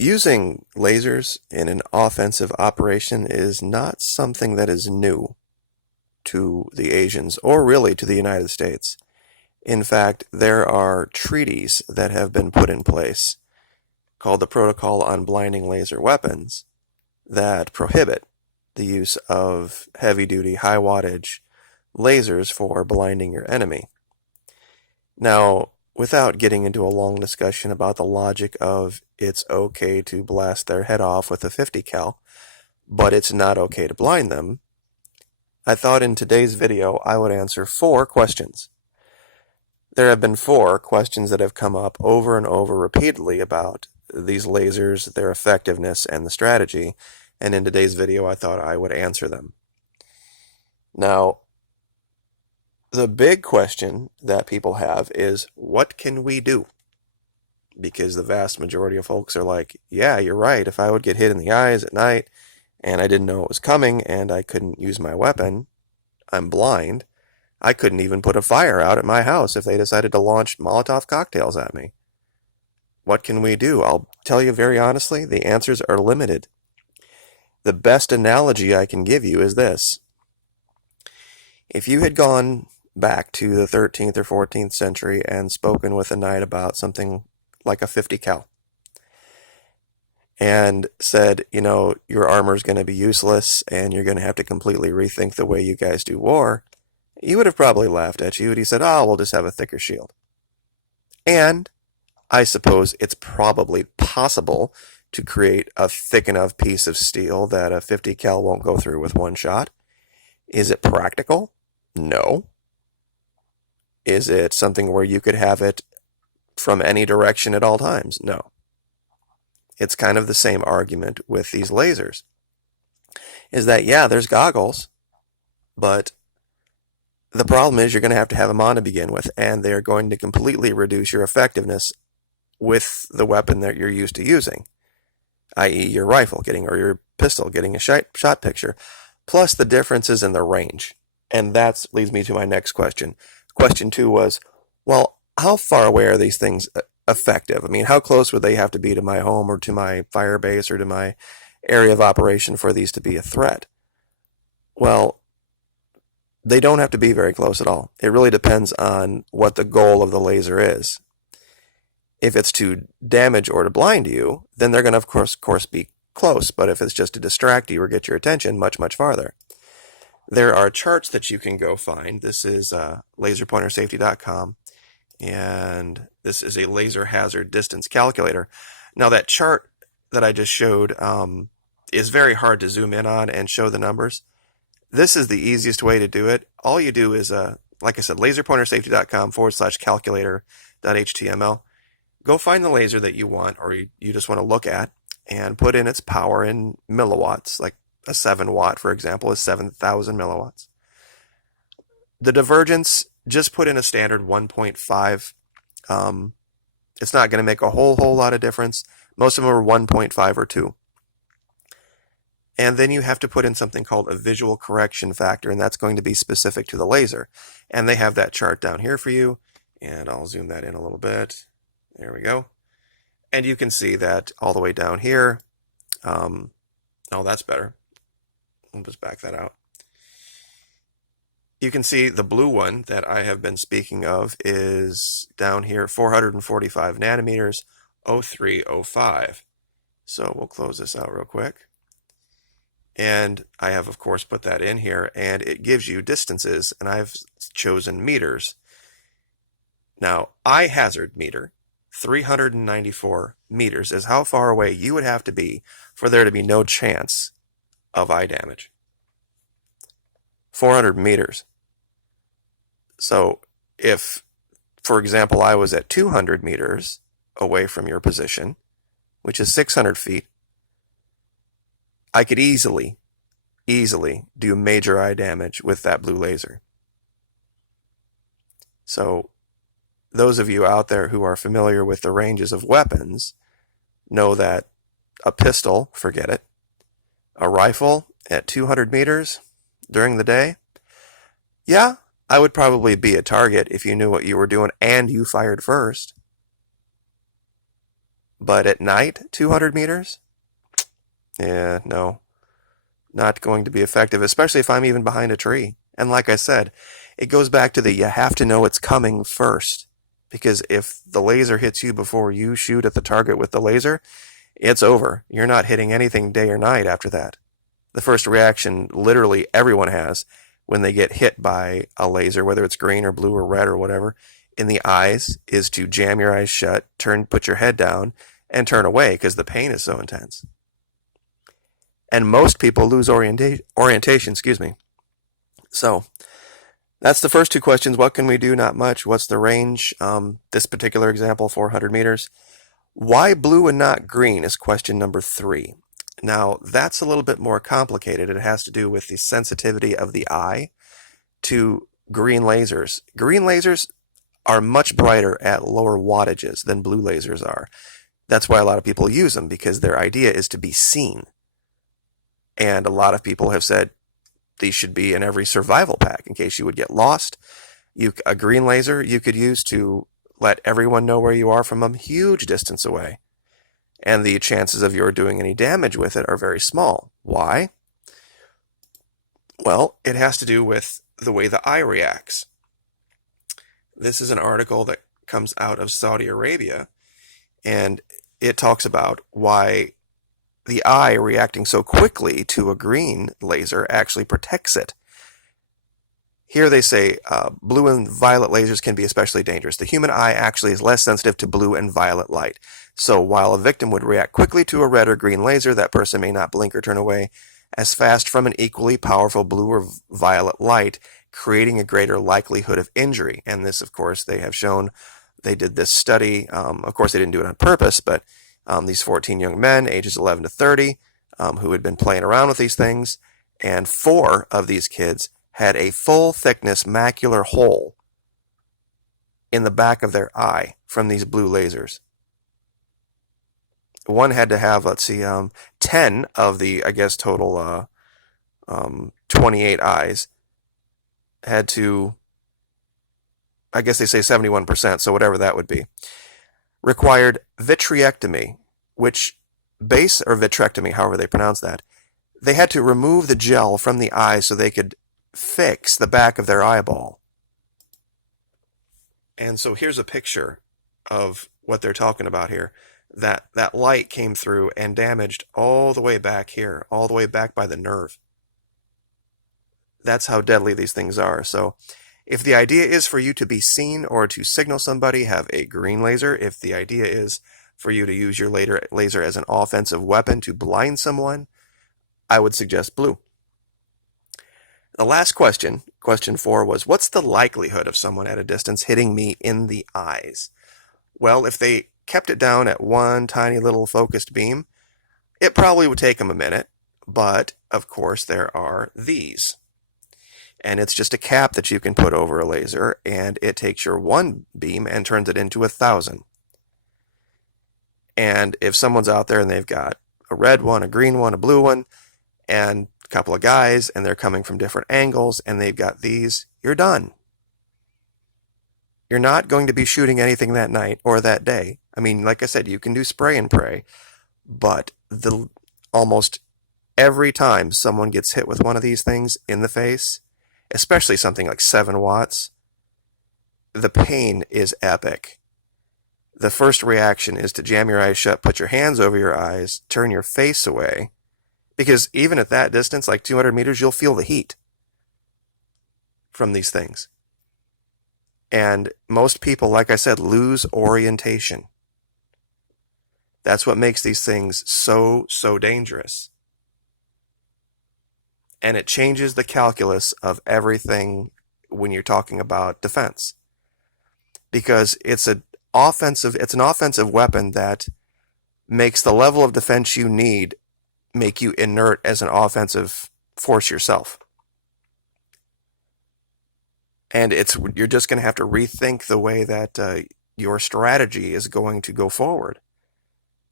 Using lasers in an offensive operation is not something that is new to the Asians or really to the United States. In fact, there are treaties that have been put in place called the Protocol on Blinding Laser Weapons that prohibit the use of heavy-duty, high-wattage lasers for blinding your enemy. Now, without getting into a long discussion about the logic of it's okay to blast their head off with a 50 cal, but it's not okay to blind them, I thought in today's video I would answer 4 questions. There have been 4 questions that have come up over and over repeatedly about these lasers, their effectiveness, and the strategy, and in today's video I thought I would answer them. Now, the big question that people have is, what can we do? Because the vast majority of folks are like, yeah, you're right. If I would get hit in the eyes at night and I didn't know it was coming and I couldn't use my weapon, I'm blind. I couldn't even put a fire out at my house if they decided to launch Molotov cocktails at me. What can we do? I'll tell you very honestly, the answers are limited. The best analogy I can give you is this. If you had gone back to the 13th or 14th century and spoken with a knight about something like a 50 cal and said, you know, your armor's going to be useless and you're going to have to completely rethink the way you guys do war, he would have probably laughed at you and he said, oh, we'll just have a thicker shield. And I suppose it's probably possible to create a thick enough piece of steel that a 50 cal won't go through with one shot. Is it practical? No. Is it something where you could have it from any direction at all times? No. It's kind of the same argument with these lasers. Is that, yeah, there's goggles, but the problem is you're going to have them on to begin with, and they're going to completely reduce your effectiveness with the weapon that you're used to using, i.e. your rifle or your pistol getting a shot picture, plus the differences in the range. And that leads me to my next question. Question 2 was, well, how far away are these things effective? I mean, how close would they have to be to my home or to my fire base or to my area of operation for these to be a threat? Well, they don't have to be very close at all. It really depends on what the goal of the laser is. If it's to damage or to blind you, then they're going to, of course, be close. But if it's just to distract you or get your attention, much, much farther. There are charts that you can go find. This is laserpointersafety.com, and this is a laser hazard distance calculator. Now, that chart that I just showed is very hard to zoom in on and show the numbers. This is the easiest way to do it. All you do is, like I said, laserpointersafety.com/calculator.html. Go find the laser that you want or you just want to look at and put in its power in milliwatts, like a 7 watt, for example, is 7,000 milliwatts. The divergence, just put in a standard 1.5. It's not going to make a whole lot of difference. Most of them are 1.5 or 2. And then you have to put in something called a visual correction factor, and that's going to be specific to the laser. And they have that chart down here for you, and I'll zoom that in a little bit. There we go. And you can see that all the way down here. Oh, that's better. I'll just back that out. You can see the blue one that I have been speaking of is down here, 445 nanometers, 0305. So we'll close this out real quick. And I have, of course, put that in here, and it gives you distances, and I've chosen meters. Now, eye hazard meter, 394 meters, is how far away you would have to be for there to be no chance of eye damage. 400 meters. So if, for example, I was at 200 meters away from your position, which is 600 feet, I could easily do major eye damage with that blue laser. So those of you out there who are familiar with the ranges of weapons know that a pistol, forget it. A rifle at 200 meters during the day, yeah, I would probably be a target if you knew what you were doing and you fired first. But at night, 200 meters? Yeah, no, not going to be effective, especially if I'm even behind a tree. And like I said, it goes back to the you have to know it's coming first. Because if the laser hits you before you shoot at the target with the laser, it's over. You're not hitting anything day or night after that. The first reaction literally everyone has when they get hit by a laser, whether it's green or blue or red or whatever, in the eyes is to jam your eyes shut, put your head down, and turn away because the pain is so intense. And most people lose orientation, So that's the first two questions. What can we do? Not much. What's the range? This particular example, 400 meters. Why blue and not green is question number 3. Now, that's a little bit more complicated. It has to do with the sensitivity of the eye to green lasers. Green lasers are much brighter at lower wattages than blue lasers are. That's why a lot of people use them, because their idea is to be seen. And a lot of people have said these should be in every survival pack in case you would get lost. A green laser you could use to let everyone know where you are from a huge distance away. And the chances of your doing any damage with it are very small. Why? Well, it has to do with the way the eye reacts. This is an article that comes out of Saudi Arabia, and it talks about why the eye reacting so quickly to a green laser actually protects it. Here they say blue and violet lasers can be especially dangerous. The human eye actually is less sensitive to blue and violet light. So while a victim would react quickly to a red or green laser, that person may not blink or turn away as fast from an equally powerful blue or violet light, creating a greater likelihood of injury. And this, of course, they have shown. They did this study. Of course, they didn't do it on purpose, but these 14 young men, ages 11 to 30, who had been playing around with these things, and 4 of these kids had a full thickness macular hole in the back of their eye from these blue lasers. One had to have, 10 of the, I guess, total 28 eyes had to, I guess they say 71%, so whatever that would be, required vitrectomy, or vitrectomy, however they pronounce that. They had to remove the gel from the eye so they could fix the back of their eyeball. And so here's a picture of what they're talking about here. That light came through and damaged all the way back here, all the way back by the nerve. That's how deadly these things are. So if the idea is for you to be seen or to signal somebody, have a green laser. If the idea is for you to use your laser as an offensive weapon to blind someone, I would suggest blue. The last question, question 4, was what's the likelihood of someone at a distance hitting me in the eyes? Well, if they kept it down at one tiny little focused beam, it probably would take them a minute, but of course there are these. And it's just a cap that you can put over a laser, and it takes your one beam and turns it into 1,000. And if someone's out there and they've got a red one, a green one, a blue one, and a couple of guys, and they're coming from different angles, and they've got these, you're done. You're not going to be shooting anything that night or that day. I mean, like I said, you can do spray and pray, but almost every time someone gets hit with one of these things in the face, especially something like 7 watts, the pain is epic. The first reaction is to jam your eyes shut, put your hands over your eyes, turn your face away, because even at that distance, like 200 meters, you'll feel the heat from these things. And most people, like I said, lose orientation. That's what makes these things so dangerous. And it changes the calculus of everything when you're talking about defense. Because it's an offensive weapon that makes the level of defense you need make you inert as an offensive force yourself. And you're just going to have to rethink the way that your strategy is going to go forward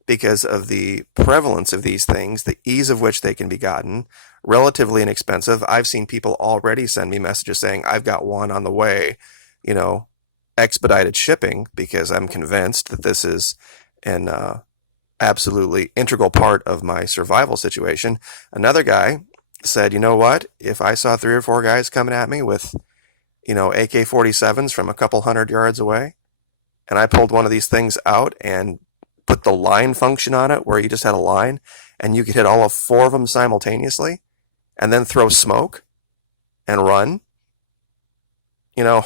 because of the prevalence of these things, the ease of which they can be gotten, relatively inexpensive. I've seen people already send me messages saying, I've got one on the way, expedited shipping, because I'm convinced that this is an absolutely integral part of my survival situation. Another guy said, you know what? If I saw 3 or 4 guys coming at me with, AK-47s from a couple hundred yards away, and I pulled one of these things out and put the line function on it where you just had a line and you could hit all of 4 of them simultaneously and then throw smoke and run, you know,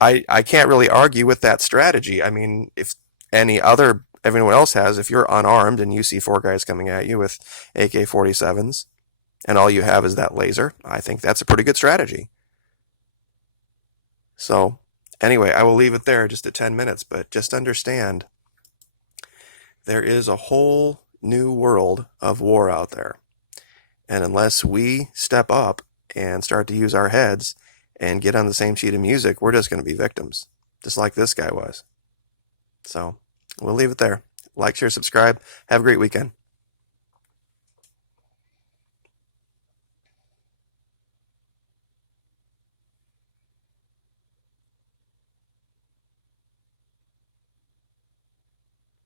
I can't really argue with that strategy. I mean, if everyone else has, if you're unarmed and you see 4 guys coming at you with AK-47s and all you have is that laser, I think that's a pretty good strategy. So, anyway, I will leave it there just at 10 minutes, but just understand there is a whole new world of war out there. And unless we step up and start to use our heads and get on the same sheet of music, we're just going to be victims, just like this guy was. So, we'll leave it there. Like, share, subscribe. Have a great weekend.